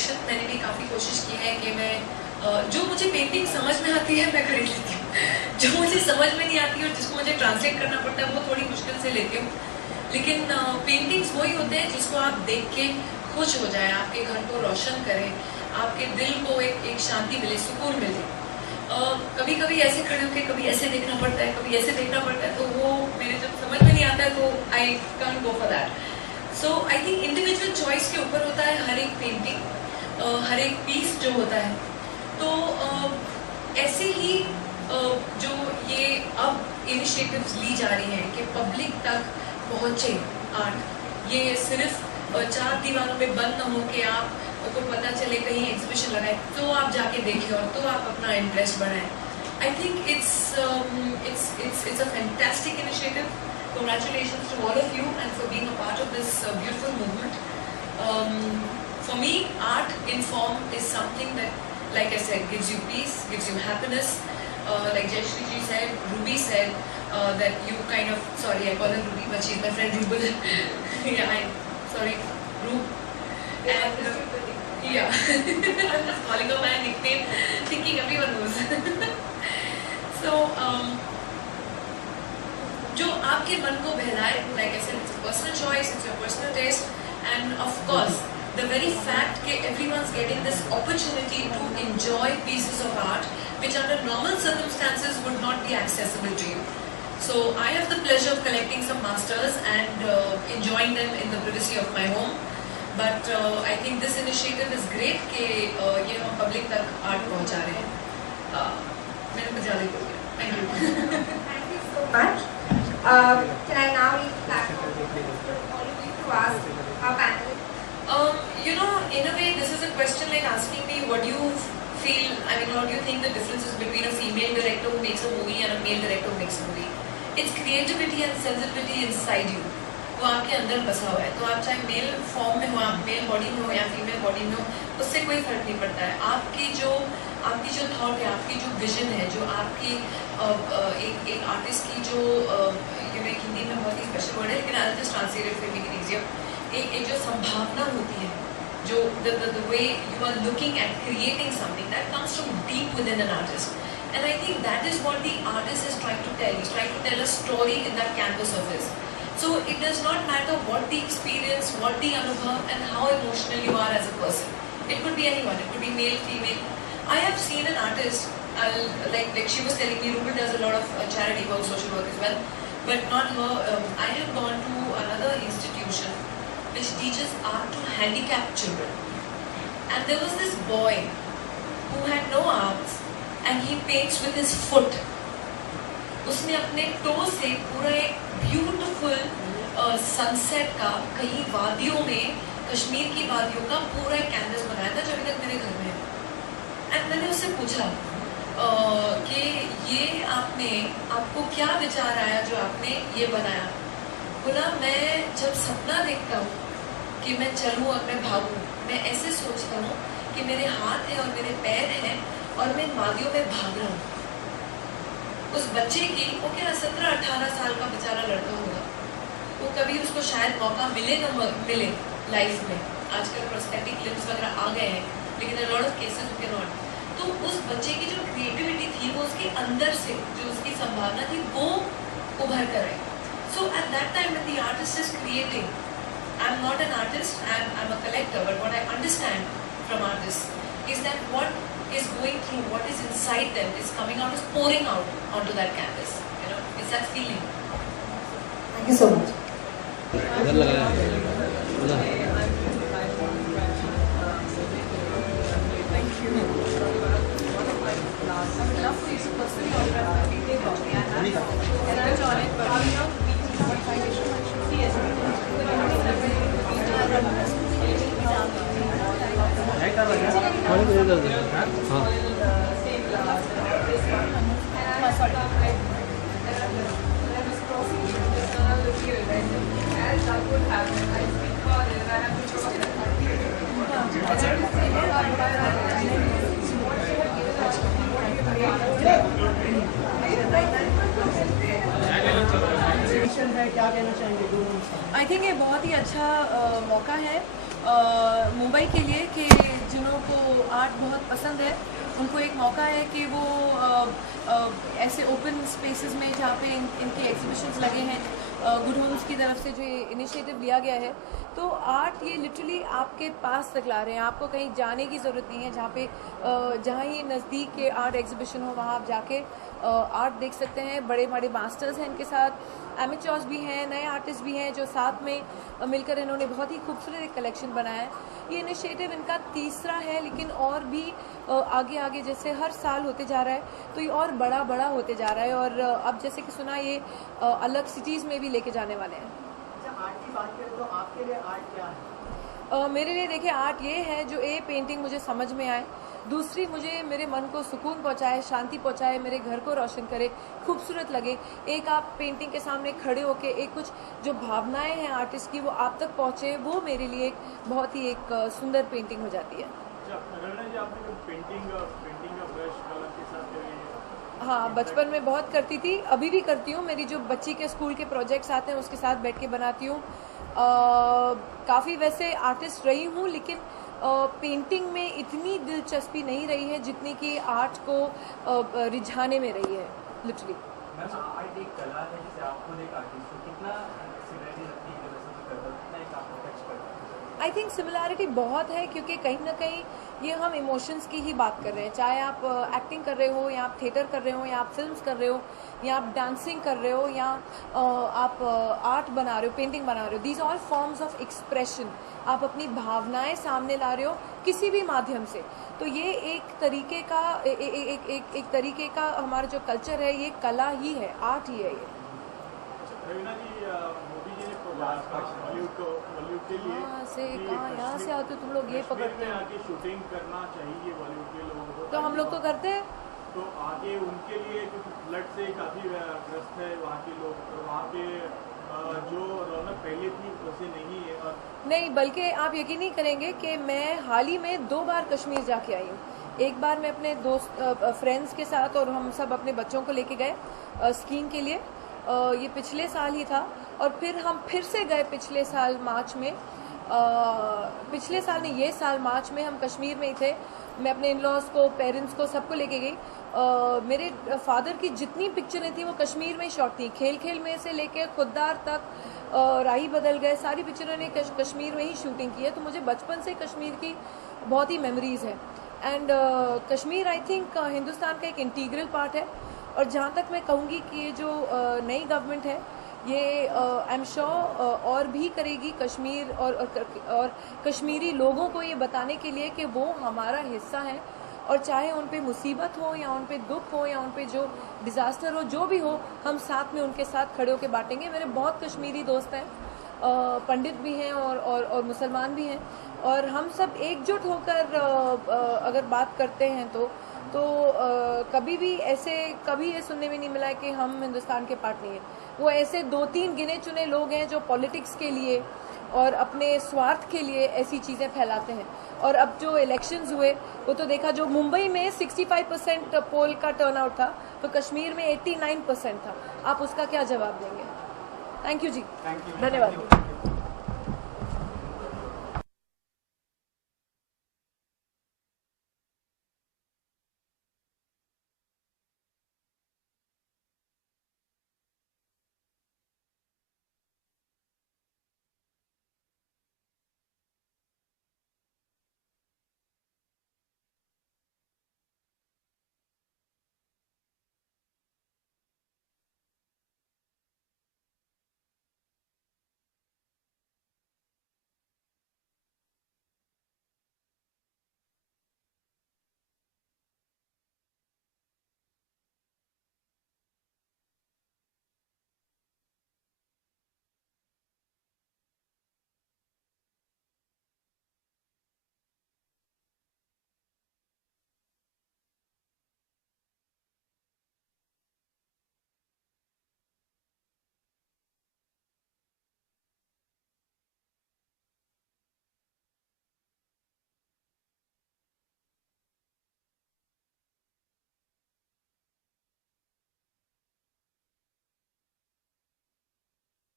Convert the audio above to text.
Collection मैंने भी काफ़ी कोशिश की है कि मैं जो मुझे पेंटिंग समझ में आती है मैं खरीद लेती हूँ, जो मुझे समझ में नहीं आती और जिसको मुझे ट्रांसलेट करना पड़ता है वो थोड़ी मुश्किल से लेती हूँ। लेकिन पेंटिंग्स वही होते हैं जिसको आप देख के खुश हो जाए, आपके घर को रोशन करें, आपके दिल को एक शांति मिले, सुकून मिले। कभी कभी ऐसे खड़े होकर कभी ऐसे देखना पड़ता है, कभी ऐसे देखना पड़ता है, तो वो मेरे जब समझ में नहीं आता है तो I can't go for that. So I think individual choice के ऊपर होता है हर एक पेंटिंग, हर एक पीस जो होता है। तो ऐसे ही जो ये अब इनिशिएटिव्स ली जा रही हैं कि पब्लिक तक पहुँचे आर्ट, ये सिर्फ 4 दीवारों में बंद न हो कि आपको पता चले कहीं एग्जीबिशन लगाए तो आप जाके देखें और तो आप अपना इंटरेस्ट बढ़ाएं। I think it's a fantastic initiative. Congratulations to all of you and for being a part of this beautiful movement. For me, art in form is something that, like I said, gives you peace, gives you happiness. Like Jayashree ji said, Ruby said that you kind of, sorry, I call her Ruby, but she's my friend Rubal. Yeah, sorry, Rub. And yeah, I'm just calling her my nickname, thinking everyone knows. So, जो आपके मन को बहलाए, like I said, it's a personal choice, it's your personal taste, and of course, the very fact that everyone's getting this opportunity to enjoy pieces of art which under normal circumstances would not be accessible to you. So I have the pleasure of collecting some masters and enjoying them in the privacy of my home. But I think this initiative is great कि ये हम public तक art पहुँचा रहे हैं। मैंने कुछ ज़्यादा ही बोल दिया। Thank you. Thank you so much. Can I now leave the platform for all of you to ask our panelists? You know, in a way, this is a question like asking me, what do you feel? I mean, what do you think the difference is between a female director who makes a movie and a male director who makes a movie? It's creativity and sensibility inside you. वो आपके अंदर बसा हुआ है, तो आप चाहे mail form में हो, आप मेल बॉडी में हो या फीमेल बॉडी में हो, उससे कोई फर्क नहीं पड़ता है। आपकी जो थॉट है, आपकी जो विजन है, जो आपकी एक आर्टिस्ट की जो एक हिंदी में बहुत ही स्पेशल वर्ड है, लेकिन I just translate it for make it easier. एक जो संभावना होती है, जो the way you are looking at creating something that comes from deep within an artist, and I think that is what the artist is trying to tell. He's trying to tell a story in that canvas of his. So it does not matter what the experience, what the anubhav, and how emotional you are as a person. It could be anyone. It could be male, female. I have seen an artist, like she was telling me, Rubal does a lot of charity work, social work as well, but not her. I have gone to another institution which teaches art to handicapped children. And there was this boy who had no arms and he paints with his foot. उसने अपने to से पूरा एक beautiful sunset का कहीं वादियों में, कश्मीर की वादियों का पूरा एक कैनवस बनाया था जो अभी तक मेरे घर में है। एंड मैंने उससे पूछा कि ये आपको क्या विचार आया जो आपने ये बनाया? बोला, मैं जब सपना देखता हूँ कि मैं चलूँ और मैं भागूँ, मैं ऐसे सोचता हूँ कि मेरे हाथ हैं और मेरे पैर हैं और मैं वादियों में भाग रहा हूँ। उस बच्चे की, वो क्या 17-18 साल का बेचारा लड़का होगा, वो कभी उसको शायद मौका मिले न मिले लाइफ में। आजकल प्रोस्थेटिक लिम्स वगैरह आ गए हैं, लेकिन a lot of cases you cannot. तो उस बच्चे की जो क्रिएटिविटी थी, वो उसके अंदर से जो उसकी संभावना थी, वो उभर कर आई। So at that time when the artist is creating, I'm not an artist, I'm a collector, but what I understand from artists is that what is going through, what is inside them is coming out, is pouring out onto that canvas. You know, it's that feeling. Thank you so much. क्या कहना चाहेंगे दोनों? I think ये बहुत ही अच्छा मौका है मुंबई के लिए कि जिन्हों को आर्ट बहुत पसंद है उनको एक मौका है कि वो ऐसे ओपन स्पेसेस में जहाँ पे इनके एग्जीबिशंस लगे हैं, गुड होम्स की तरफ से जो ये इनिशिएटिव लिया गया है, तो आर्ट ये लिटरली आपके पास तक ला रहे हैं। आपको कहीं जाने की ज़रूरत नहीं है। जहाँ ही नज़दीक के आर्ट एग्जीबिशन हो वहाँ आप जाके आर्ट देख सकते हैं। बड़े बड़े मास्टर्स हैं इनके साथ, एमेचर्स भी हैं, नए आर्टिस्ट भी हैं जो साथ में मिलकर इन्होंने बहुत ही खूबसूरत एक कलेक्शन बनाया है। ये इनिशिएटिव इनका तीसरा है, लेकिन और भी आगे आगे जैसे हर साल होते जा रहा है तो ये और बड़ा होते जा रहा है। और अब जैसे कि सुना ये अलग सिटीज़ में भी लेके जाने वाले हैं। अच्छा, आर्ट की बात करें तो आपके लिए आर्ट क्या है? मेरे लिए देखिए आर्ट ये है जो पेंटिंग मुझे समझ में आए, दूसरी मुझे मेरे मन को सुकून पहुंचाए, शांति पहुंचाए, मेरे घर को रोशन करे, खूबसूरत लगे। एक आप पेंटिंग के सामने खड़े होके एक कुछ जो भावनाएं हैं आर्टिस्ट की वो आप तक पहुंचे, वो मेरे लिए एक बहुत ही एक सुंदर पेंटिंग हो जाती है। हाँ, बचपन में बहुत करती थी, अभी भी करती हूँ। मेरी जो बच्ची के स्कूल के प्रोजेक्ट्स आते हैं उसके साथ बैठ के बनाती हूँ। काफ़ी वैसे आर्टिस्ट रही हूँ, लेकिन पेंटिंग में इतनी दिलचस्पी नहीं रही है जितनी कि आर्ट को रिझाने में रही है लिटरली। आर्ट एक कला है जिसे आप खुद एक आर्टिस्ट हो, कितना सिमिलरिटी लगती है वैसे तो करता कितना एक आपको टच करता है? आई थिंक सिमिलैरिटी बहुत है, क्योंकि कहीं ना कहीं ये हम इमोशंस की ही बात कर रहे हैं। चाहे आप एक्टिंग कर रहे हो, या आप थिएटर कर रहे हो, या आप फिल्म्स कर रहे हो, या आप डांसिंग कर रहे हो, या आप आर्ट बना रहे हो, पेंटिंग बना रहे हो, these all forms of expression. आप अपनी भावनाएं सामने ला रहे हो किसी भी माध्यम से। तो ये एक तरीके का एक तरीके का हमारा जो कल्चर है, ये कला ही है, आर्ट ही है ये। यहाँ से आते तुम लोग ये पकड़ते हैं, शूटिंग करना चाहिए बॉलीवुड के लोगों को, तो हम लोग तो करते हैं। तो आगे उनके लिए क्योंकि फ्लड से काफ़ी ग्रस्त है वहाँ के लोग, तो वहाँ पे जो रौनक पहले थी वैसे नहीं है। और नहीं, बल्कि आप यकीन नहीं करेंगे कि मैं हाल ही में 2 बार कश्मीर जाके आई हूँ। एक बार मैं अपने दोस्त फ्रेंड्स के साथ और हम सब अपने बच्चों को लेके गए स्कीइंग के लिए, ये पिछले साल ही था। और फिर हम फिर से गए पिछले साल मार्च में, पिछले साल नहीं ये साल मार्च में हम कश्मीर में ही थे। मैं अपने इन-लॉज को, पेरेंट्स को, सबको लेके गई। मेरे फादर की जितनी पिक्चरें थी वो कश्मीर में ही शॉट थी। खेल खेल में से लेके खुद्दार तक, राही बदल गए, सारी पिक्चरों ने कश्मीर में ही शूटिंग की है। तो मुझे बचपन से कश्मीर की बहुत ही मेमोरीज है। And Kashmir I think Hindustan का एक इंटीग्रल पार्ट है। और जहाँ तक मैं कहूँगी कि ये जो नई गवर्नमेंट है ये आई एम श्योर और भी करेगी कश्मीर और कश्मीरी लोगों को ये बताने के लिए कि वो हमारा हिस्सा है। और चाहे उन पे मुसीबत हो, या उन पे दुख हो, या उन पे जो डिज़ास्टर हो, जो भी हो, हम साथ में उनके साथ खड़े होकर बांटेंगे। मेरे बहुत कश्मीरी दोस्त हैं, पंडित भी हैं और मुसलमान भी हैं, और हम सब एकजुट होकर अगर बात करते हैं तो कभी भी ऐसे कभी ये सुनने में नहीं मिला है कि हम हिंदुस्तान के पार्ट नहीं हैं। वो ऐसे 2-3 गिने चुने लोग हैं जो पॉलिटिक्स के लिए और अपने स्वार्थ के लिए ऐसी चीज़ें फैलाते हैं। और अब जो इलेक्शंस हुए वो तो देखा, जो मुंबई में 65% पोल का टर्नआउट था, तो कश्मीर में 89% था। आप उसका क्या जवाब देंगे? थैंक यू जी, धन्यवाद।